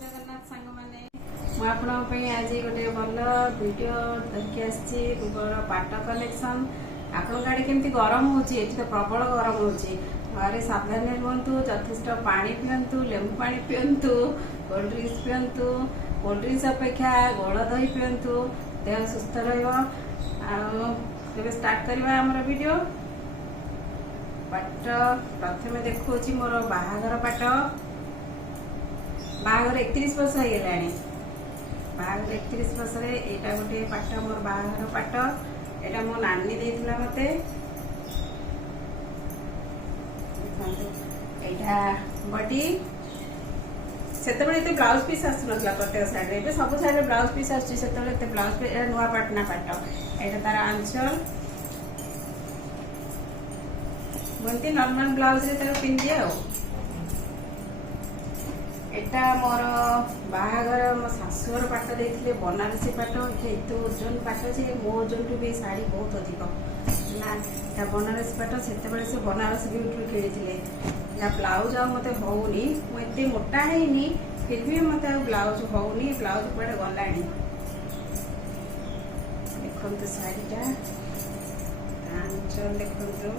जगन्नाथ सांग मैंने आज गोटे भल वीडियो धरिकी आसी पाट कलेक्शन आपण गाड़ी केमती गरम होची तो प्रबल गरम होची घरे सावधान रुहतु यथेष्ट पानी पिंतु लेंबू पानी पिंतु कोल्ड ड्रिंक्स पिंतु कोल्ड ड्रिंक्स अपेक्षा गोल दही पिंतु देह सुस्थ रही स्टार्ट करवा आमर वीडियो पाट प्रथम देखो मोर बाहागर पाट बाहागर 31 वर्ष हो गलानी बाहागर 31 वर्ष एटा गोटे पाट मोर बाहागर पाट एटा मो नानी देइथिला मते एटा बॉडी सेतबेले ब्लाउज पीस आसुनथला प्रत्येक साइड रे सब साइड ब्लाउज पीस आसुची सेतबेले ब्लाउज पीस नुआ पाटना पाट एटा तार आंचल बनती नॉर्मल ब्लाउज रे तार पिंदी आ एटा मोर बाहागर मो शाशुर पाट देइथिले बनारसी पाट एते ओजन पाट जे मो ओजन टू भी साड़ी बहुत अधिक ना या बनारसी पाट सेते से बनारसी ब्यूटी किଣିथिले या ब्लाउज आ मते होउनी मो एते मोटा हेनी फिर भी मते ब्लाउज होउनी ब्लाउज पड़े गलानी देखंतु साड़ीटा आंचल देखंतु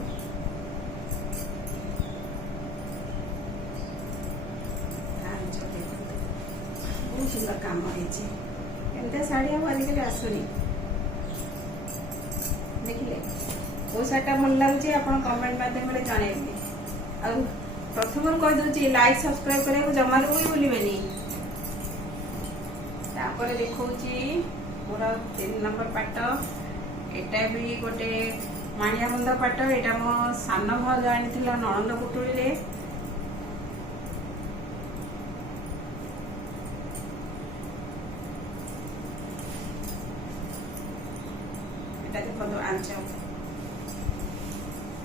बहुत सुंदर काम होती शाढ़ी अब आजिकल आसुनी देखिले वो शाढ़ी भल लगे आप कमेंट मध्यम जनइबे आ प्रथम कहीदे लाइक सब्सक्राइब करने जमा भी भूलें तापर देखा मोर 3 नंबर पाट एटा भी गोटे माणिया बंध पाट एटा मो सान भाज आनी नणंद पुटुड़ी देखो आंचल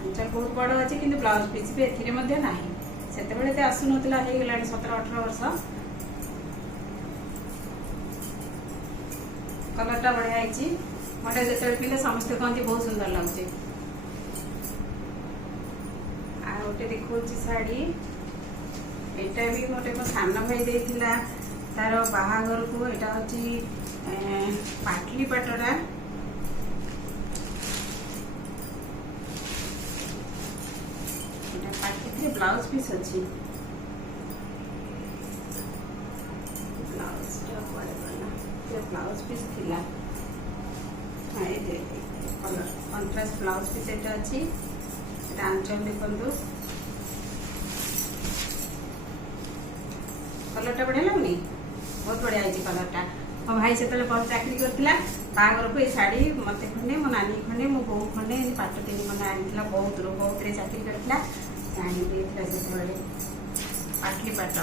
आंचल बहुत बड़ अच्छे कि ब्लाउज पीस भी एना से आसुन 17-18 वर्ष कलरटा बढ़िया मटे जो पिले समस्ते कहते बहुत सुंदर लगे गोटे देखो शाढ़ी एटा भी गोटे मो सान भाई देइथिला तार बाहागर को एटा होची पाटली पाटरा ब्लाउज पीस अच्छी ब्लाउज पीस थिला कलर कंट्रास्ट ब्लाउज पीस एटा अच्छी आंचल देखंतु कलरटा बढ़िया लगुनी बहुत बढ़िया कलरटा मो भाई से चाकरी करथिला बाहागर को ये शाढ़ी मत खंडे मो नानी खंडे मो बो खंडे पाट 3 खंडे आनी बहुत रे चाकरी करथिला पाटली पाट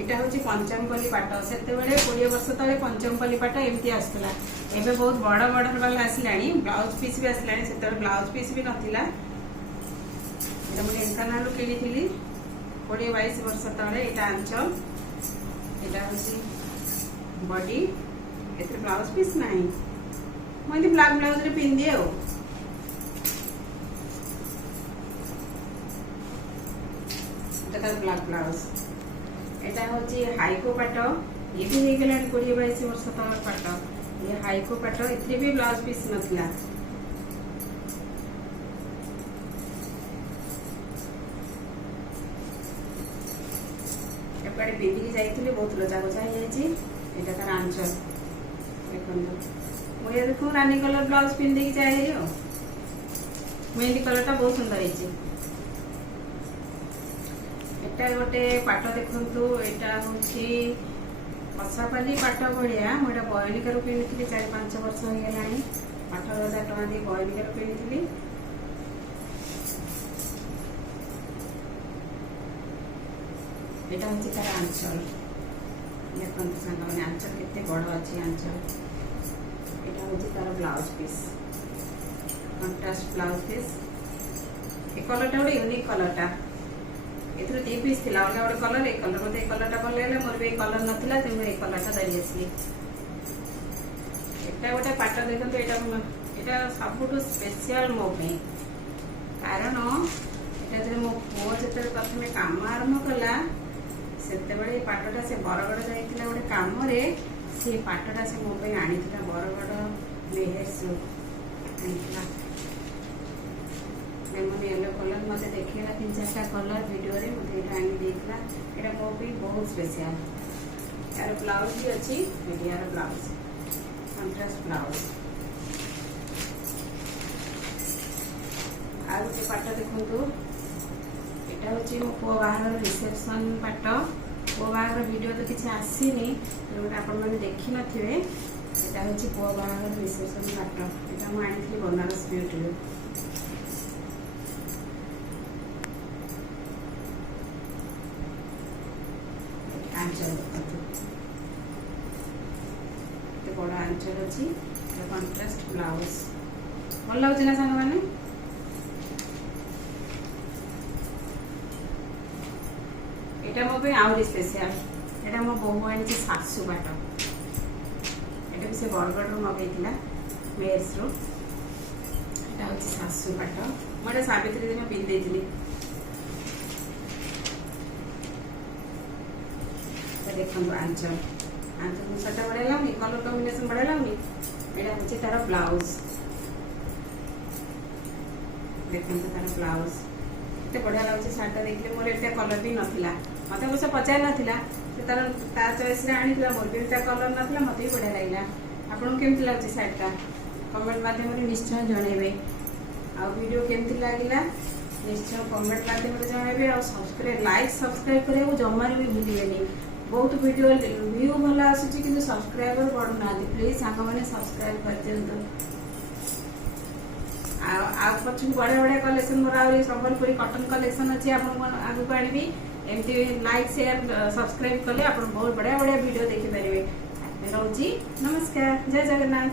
एटा हूँ पंचमपल्ली पाट से 20 वर्ष तले पंचमपल्ली पाट एमती आसला एबे बहुत बड़ बड़ वाला आसलानी ब्लाउज पीस भी आसलानी से ब्लाउज पीस भी नथिला एटा मो ढेंकानालू किଣିଥିଲି 20-22 वर्ष तले एटा आंचल एटा हूँ बॉडी एते ब्लाउज पीस नाही मैं ब्लैक ब्लाउज रे पिन दिए ब्लैक ब्लाउज एटा हूँ हाइको पाट ये भी हो गला 20-22 वर्ष तल पाट ये हाइको पाट ए भी ब्लाउज पीस नथिला एपटे पिंधिकी जाइए बहुत लजा गजा हो तार आंचल देखो मुझे देखो रानी कलर ब्लाउज पिंधि जाए मेहंदी कलरटा बहुत सुंदर है एटा गोटे पाट देखु एटा हूँ कसापाली पाट भाया मुझे बयलिकार किणी 4-5 वर्ष हो गला 18,000 टका दी बयलिकार किणी एटा हूँ तार आंचल देखो सांग मैंने आंचल केते बड़ अच्छी आंचल एटा हूँ तार blouse piece contrast blouse piece ए कलरटा गोटे यूनिक कलरटा एथर 2 पीस थिला अलग गोटे कलर ए कलर मते कलरटा भल लागला मोर भी कलर नथिला तेमु ए कलरटा धरि आसली एटा गोटे पाट देखंतु एटा सबुठु स्पेशल मो पे कारण एटा जे मो पुओ जेते प्रथमे काम आरंभ कला आसीला सेतेबेले पाटटा से बरगड़ जाइतिला गोटे कामरे से पाटटा से मो पे आनिथिला बरगड़ मेहेर्स आनिथिला लेमन येलो कलर मते देखेला 3-4टा कलर वीडियो रे मते एटा आनि देथिला एटा मो पे बहुत स्पेशल यार ब्लाउज भी अछि यार ब्लाउज कंट्रास्ट ब्लाउज आ गोटे पाट देखंतु एटा होची मो पो बाहार रिसेप्शन पाट पो बाहार वीडियो तो किछि आसीनी जोटा आपण माने देखि नथिबे एटा होची पो बाहार रिसेप्शन पाट एटा मो आनिथि बनारस ब्यूटी रो आंचल तो बड़ा आंचल अच्छी कंट्रास्ट ब्लाउज भल लगे ना सांग मैंने एटा मो पे आउरी स्पेशल एटा मो बहु आनी सासु बाट एटा भी से बरगड़ रो मगैतिला मेयर्स रो एटा होची सासु बाट मोटा सावित्री दिन पिंदेइतिली देखो आंचल आंचल मुसाटा बड़ा लाउनी कलर कॉम्बिनेशन बड़ा लाउनी एटा होची तार ब्लाउज देखो तार ब्लाउज एते बढ़िया लागछ साटा देखले मोर एटा कलर भी नथिला मते मुसे पचार नथिला से तार ता चॉइस रे आनिथिला मोर भी एटा कलर नथिला मते भी बढ़िया लागला आपन केमति लागछ साटा कमेंट माध्यम रे निश्चय जणैबे आ वीडियो केमति लागिला निश्चय कमेंट माध्यम रे जणैबे आ सब्सक्राइब लाइक सब्सक्राइब करे जमारे भी भूलिबेनी बहुत वीडियो व्यू भल आसुची कि सब्सक्राइबर बढ़ू ना प्लीज सांग मैंने सब्सक्राइब कर दिंतु पछ बढ़िया बढ़िया कलेक्शन मोर आ संबलपुरी कटन कलेक्शन अच्छी आगू आनी एमती लाइक शेयर सब्सक्राइब कले आप बहुत बढ़िया बढ़िया वीडियो देखिपारे रोची नमस्कार जय जगन्नाथ।